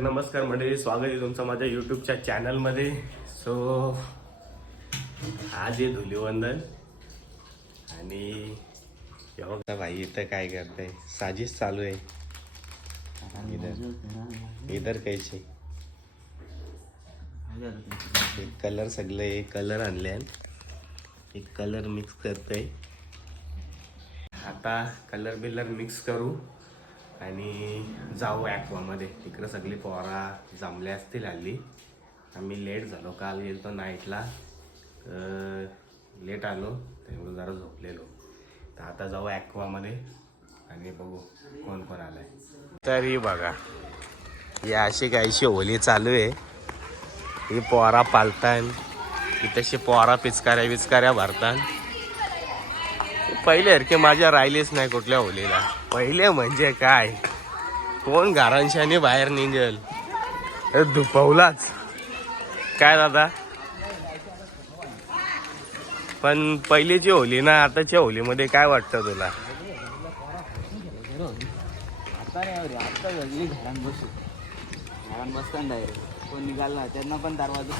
नमस्कार मंडळी स्वागत आहे तुमचं माझ्या युट्यूबच्या चॅनलमध्ये सो आज आहे धुलीवंदन. आणि हे बघा भाई इथं काय करताय? साजिश चालू आहे. इधर इधर कैसे? एक कलर सगळे कलर आणले एक कलर मिक्स करतोय. आता कलर बिलर मिक्स करू. आणि जाऊ ॲक्वामध्ये. तिकडं सगळी पोरा जमल्या असतील हल्ली. आम्ही लेट झालो काल गेलो नाईटला. तर लेट आलो त्यामुळे जरा झोपलेलो. तर आता जाऊ ॲक्वामध्ये आणि बघू कोण कोण आलाय. तरी बघा ही अशी काहीशी होली चालू आहे. ही पोरा पालतान ही तशी पोरा पिचकाऱ्या बिचकाऱ्या भरतान. पहिले हरके माझ्या राहिलेच नाही कुठल्या होलीला. पहिले म्हणजे काय? कोण घरांशाने बाहेर निघेल? दुपवलाच. काय दादा? पण पहिलीची होली ना आताच्या होलीमध्ये काय वाटतं तुला? आता नाही घरात बसू. घरात कोण निघाला त्यांना पण दरवाजा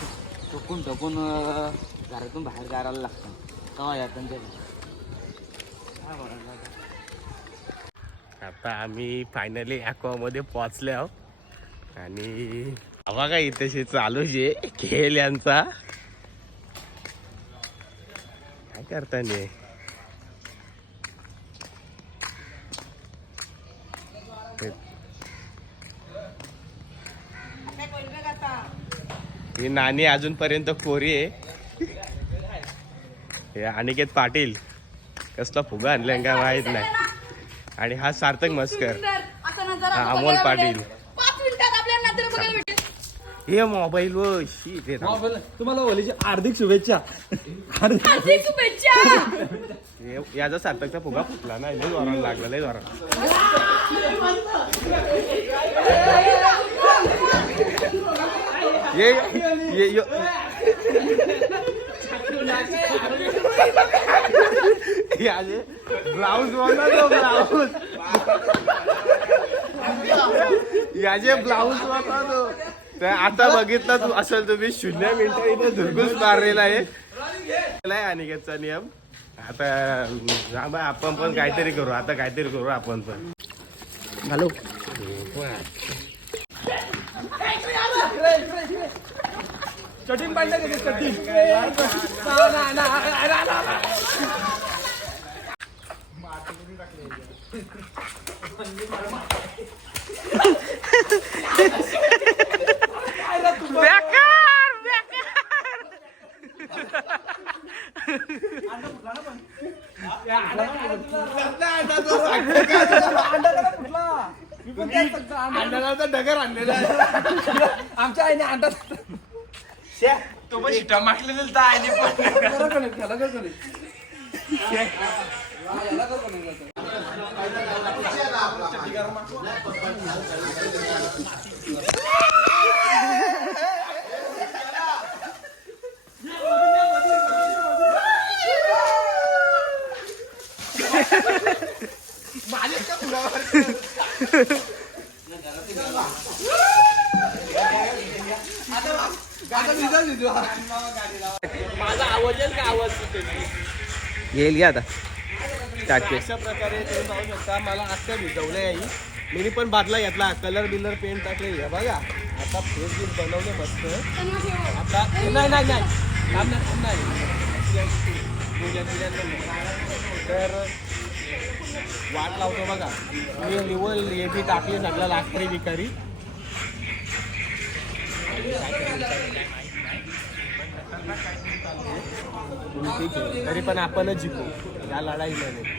टोकून टोकून घरातून बाहेर करायला लागतं. तेव्हा या त्यांच्या आता? आम्ही फायनली मध्ये पोहोचले आहो. आणि बघा इथेशी चालू जे खेळ यांचा. काय करता नाही ही नानी अजूनपर्यंत कोरी आहे. हे अनिकेत पाटील. कसला फुगा आणलाय काय माहीत नाही. आणि हा सार्थक मस्कर. हा, अमोल पाटील. हे मोबाईल व शी ते. तुम्हाला होलीची हार्दिक शुभेच्छा. हार्दिक शुभेच्छा. याचा सार्थकचा फुगा फुटला ना लय जोराला लागला लय जोराला ये ये यो. ब्लाऊज बनवा तो ब्लाऊज याचे ब्लाऊज बनवा तो तर आता बघितलं तू असेल तुम्ही शून्य मिनिटं इथे धुरगुस मारलेला आहे. अनिकेतचा नियम. आता आपण पण काहीतरी करू आता काहीतरी करू आपण पण. हॅलो. चटीन पाहिजे का चटीन डगर आणलेला आमच्या आईने अंडा तो पण शिटा मागलेला तर आईने पण येईल घ्या आता. अशा प्रकारे तुम्ही पाहू शकता मला आत्ता भिजवलं आहे मी पण बादला घेतला कलर बिलर पेंट टाकले हे बघा आता फेस बिल बनवले मस्त. आता नाही नाही नाही. नाही तर वाट लावतो बघा. मी निवड हे बी टाकले सगळं लाकडी बिकारी ठीक आहे. तरी पण आपणच जिंकू. या लढाईमध्ये.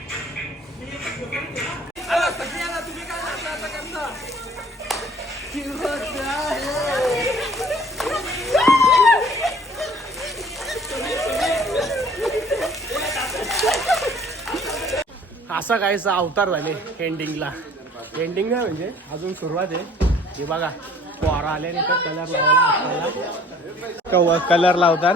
असा काहीचा अवतार झाले एंडिंगला एंडिंग नाही म्हणजे अजून सुरुवात आहे. हे बघा पोरा आल्याने तर कलर लावला कलर लावतात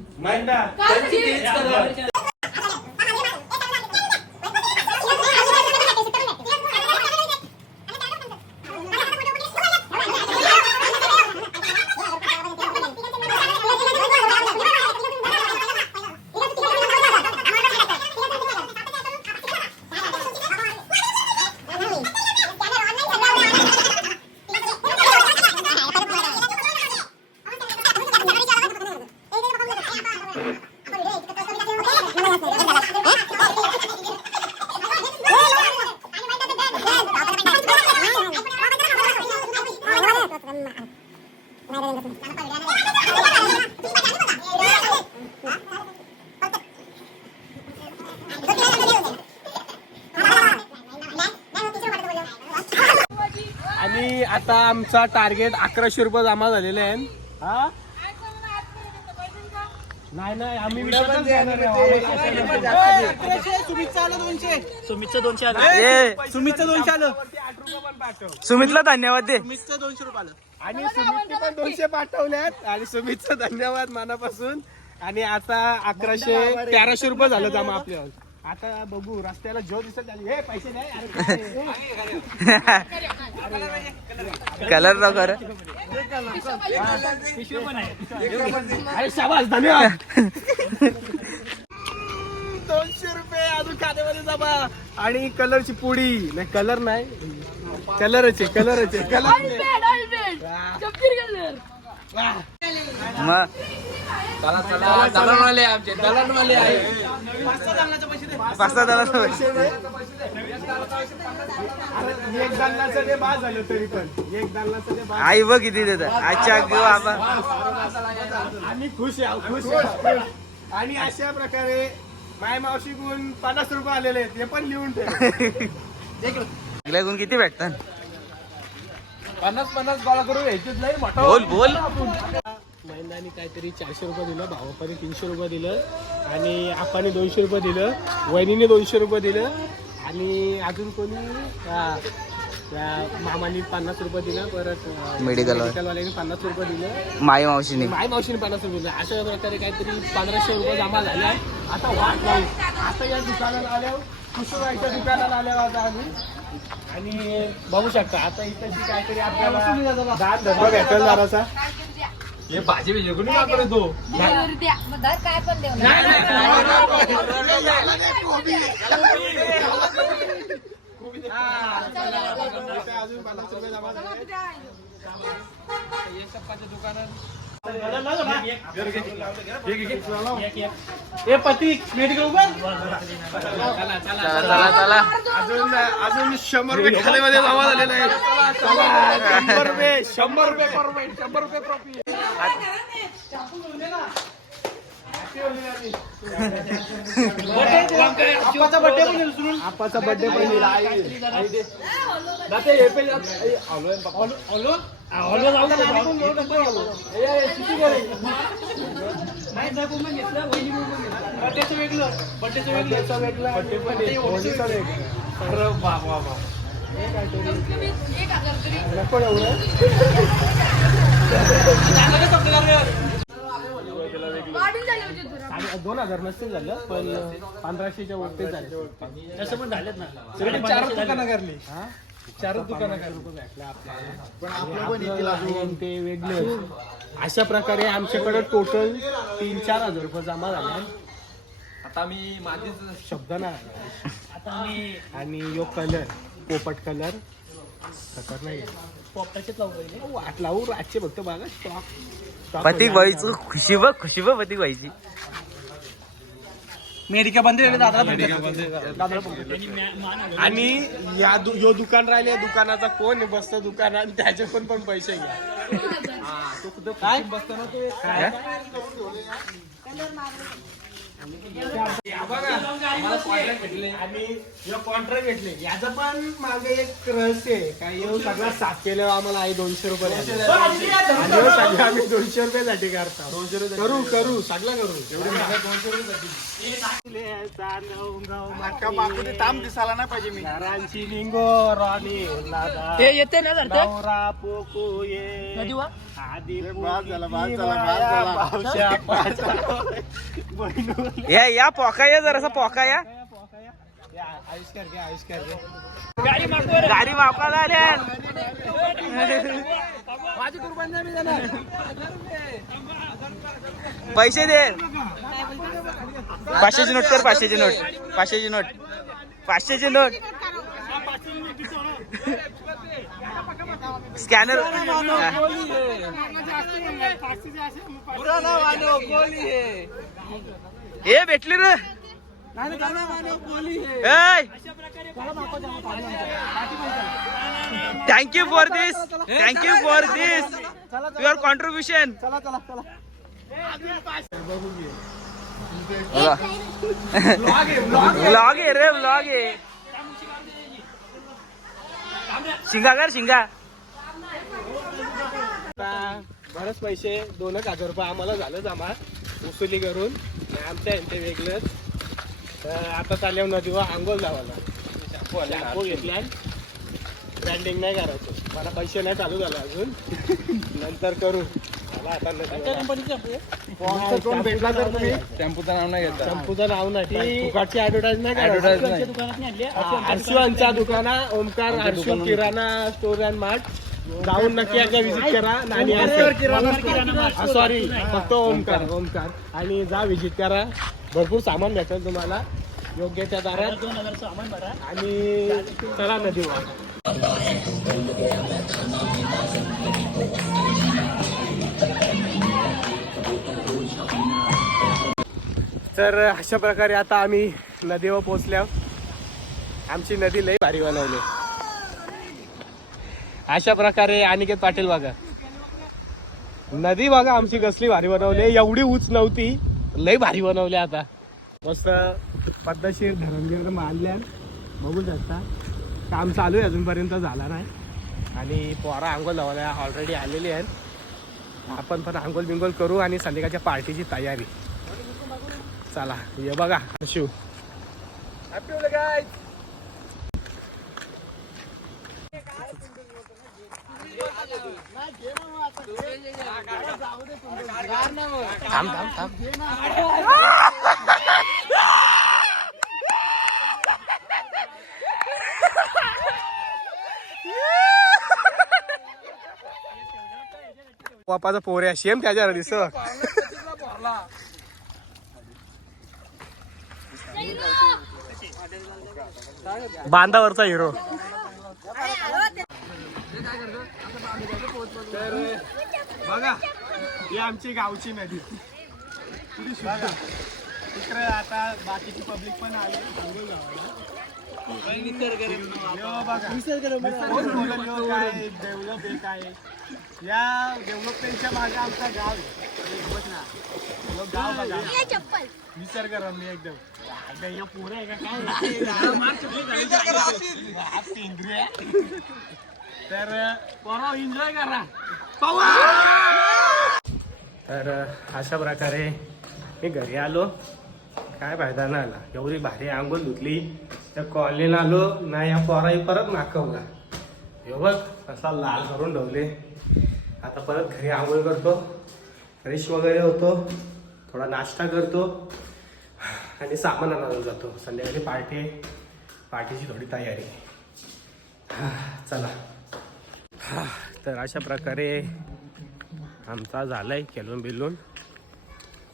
रुपये काढा. पाचशे रुपये द्या आणि आता आमचा टार्गेट अकराशे रुपये जमा झालेले आहे हा? नाही नाही आम्ही. सुमितचं दोनशे आलं. पाठव. सुमितला धन्यवाद दे. सुमितचं दोनशे रुपये आलं. आणि सुमितने पण दोनशे पाठवल्यात. आणि सुमितचं धन्यवाद मनापासून. आणि आता अकराशे तेराशे रुपये झालं जमा आपल्यावर. आता बघू रस्त्याला जो दिसत आली हे पैसे नाही. अरे काय? कलर न कर अरे शाबास धन्यवाद. दोनशे रुपये अजून खात्यामध्ये जमा. आणि कलरची पुडी. नाही कलर नाही. कलरच आहे कलरच आहे कलर. मग पाच सहा दलाल एक दालनाचं ते बाद झालं तरी पण एक दालनाचं ते आई बघ किती देतात अच्छा ग बाबा आम्ही खुश आहे खुश आहे. आणि अशा प्रकारे माय मावशी गुण पन्नास रुपये आलेले आहेत. हे पण लिहून ठेव. गुण किती भेटतात? पन्नास पन्नास गोळा करून यायचीच नाही मोठा बोल बोल. महिन्याने काहीतरी चारशे रुपये दिलं भावापाने तीनशे रुपये दिलं आणि आपाने दोनशे रुपये दिलं वहिनीने दोनशे रुपये दिलं आणि अजून कोणी? हा, त्या मामाने पन्नास रुपये दिलं परत अं, Medical वाले. पन्नास रुपये दिलं. माई मावशीने. माय मावशीने पन्नास रुपये दिले. अशा प्रकारे काहीतरी पंधराशे रुपये जमा झाले आता वाट लावू आता या दुकानाला आल्यावर कुशुराच्या दुकानाला आल्यावर आता आम्ही आणि बघू शकता आता इथं जी काहीतरी आपल्याला दान धर्म भेटेल जरासा द्यावर द्या. मग दर काय पण देऊ अजून पन्नास रुपये जमा झाले ए पतिक मेडिकल चला चला चला. अजून अजून शंभर रुपये खात्यामध्ये जमा झालेले आहेत चला, शंभर रुपये शंभर रुपये प्रॉफिट. शंभर रुपये प्रॉफिट आपाचा बर्थडे पण येईल सुनील आपाचा बर्थडे पण येईल आई आई दे. दाते हे पे जात- आलो आलो? आलो जाऊ दे, जाऊ दे, जाऊ दे, जाऊ दे. ए, ए, किती गेले? बर्थडेचं वेगळं बर्थडेचं वेगळं बर्थडे पण आहे, होळीचं वेगळं. अरे वा वा वा नको एवढं वाढून झाले होते तुला आणि दोन हजार नसतील झालं पण पंधराशेच्या वरती झाले. तसं पण झालेत ना. चार दुकानं करली चारच दुकानं आणि ते वेगळे. अशा प्रकारे आमच्याकडे टोटल तीन चार हजार रुपये जमा झाले. आता मी माझीच शब्द नाही. आणि यो कलर पोपट कलर. खतर नाही वाट लावू रातचे फक्त बघा स्टॉक पतिक भाईचं खुशी बघ खुशी बघ पतिक भाईची. मेडिका बंद आणि या दु, यो दुकान राहिले दुकानाचा कोण बसतं दुकान आणि त्याचे पण पण पैसे घ्या. काय? आणि कॉन्ट्रॅक्ट भेटले. याचं पण मागे एक रहस्य आहे. काय येऊ सगळा साफ केल्यावर आम्हाला आई दोनशे रुपये द्यायचे. आणि ह्यो सगळं आम्ही दोनशे रुपयासाठी करतो. करू करू सगळं करू. बापूने ताम दिसायला नाही पाहिजे मी. घरांची लिंगो राणी ते येते ना जर ते नवरा पोकू ये. या या पोका या जरासा पोका या. गाडी मागवर. गाडी वापरायला आल्या. माझी कुर्बानी नाही मी देणार पैसे दे. पाचशेची नोट कर पाचशेची नोट. पाचशेची नोट. पाचशेची नोट. स्कॅनर हे. भेटली रे thank you for this thank you for this your contribution blog आहे रे ब्लॉग आहे. शिंगा कर शिंगा. बरेच पैसे दोनच हजार रुपये आम्हाला झालं जमा वसुली करून आणि आमच्या यांचे वेगळंच. तर आता चालल्या नदीवर आंघोळ लावायला. शॅम्पू घेतला ब्रँडिंग नाही करायचं. मला पैसे नाही चालू झाले अजून. नंतर करू. मला आता नदीवर. कोण भेटला तर तुम्ही. शॅम्पूचं नाव नाही घेत. शॅम्पूचं नाव नाही. फुकाटची ऍडव्हर्टाईज नाही करायची. हर्षवांच्या दुकाना Omkar Harshu Kirana store and mart जाऊन नक्की एकदा विजिट करा. आणि सॉरी फक्त ओमकार. ओमकार. आणि जा विजिट करा. भरपूर सामान भेटेल तुम्हाला. योग्य त्या दारात. आणि चला नदीवर तर अशा प्रकारे आता आम्ही नदीवर पोचल्या आमची नदी लई भारी बनवली. अशा प्रकारे अनिकेत पाटील बघा. नदी बघा आमची कसली भारी बनवली. एवढी उच नव्हती. लई भारी बनवली आता. मस्त पद्धतशीर धरणगड मानल्या बघू शकता. काम चालू आहे अजूनपर्यंत झाला नाही. आणि पोरा आंघोळ लावायला ऑलरेडी आलेली आहेत. आपण पण आंघोळ बिंगोल करू आणि संध्याकाळच्या पार्टीची तयारी. चला ये बघा. शिव. थांब थांब थांब बापाचा पोर आहे सेम त्याच्यावर दिस बांधावरचा हिरो. तर बघा ही आमची गावची नदी. किती शुद्ध. तिकडे आता बाकीची पब्लिक पण आली. बघा. डेव्हलप हे काय या डेव्हलपमेंटच्या मागे आमचा गाव आहे. एक बघ गाव बघा. निसर्गरम्य एकदम. आता या पोरं आहे का? काय? तर पोरं एन्जॉय करा. तर अशा प्रकारे मी घरी आलो. काय फायदा नाही आला. एवढी भारी आंघोळ धुतली. त्या कॉलनीला आलो. ना या पोराही परत नाकवला. हे बघ असा लाल करून ठेवले आता परत घरी आंघोळ करतो. फ्रेश वगैरे होतो. थोडा नाश्ता करतो. आणि सामान आणायला जातो. संध्याकाळी पार्टी पार्टीची थोडी तयारी चला. हा, तर अशा प्रकारे आमचा झालाय केलून बिलून.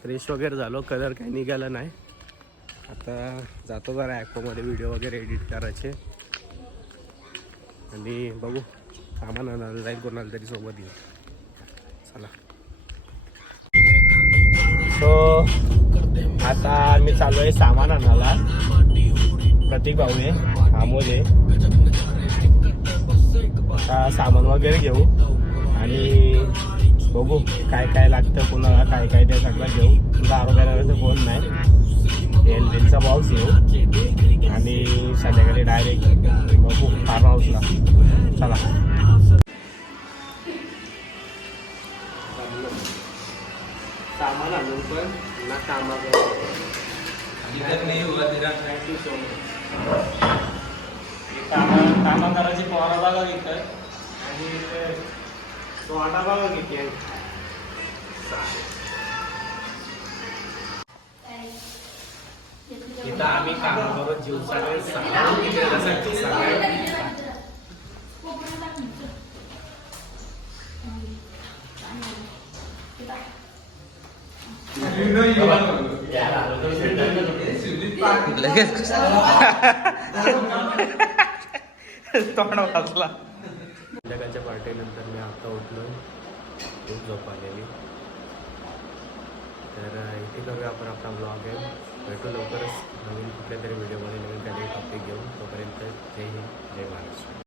फ्रेश वगैरे झालो कलर काही निघाला नाही. आता जातो जरा ॲपोमध्ये व्हिडिओ वगैरे एडिट करायचे. आणि बघू सामान आणायला जाईल कोणाला तरी सोबत येऊ. चला. सो आता आम्ही चालू आहे सामान आणायला. प्रतीक भाऊ आहे अमोल आहे आता सामान वगैरे घेऊ. आणि बघू काय काय लागतं कोणाला काय काय ते सगळं घेऊ. दारू करायचं फोन नाही. एल बिलचा बॉक्स घेऊ. आणि संध्याकाळी डायरेक्ट बघू फार्म हाऊसला चला. सामान आणून पण ना कामाचं. कामा कामा करायची पोरा बघा इथं. आटा बघा किती आहे इथं आम्ही काम जीव सगळे तोंड वाचला संध्याकाळच्या पार्टीनंतर मी आता उठलो. खूप झोप आलेली. तर इथे करूया आपण आपला ब्लॉग आहे. भेटू लवकरच नवीन कुठल्या तरी व्हिडिओमध्ये नवीन काही टॉपिक घेऊन. तोपर्यंत जय हिंद जय महाराष्ट्र.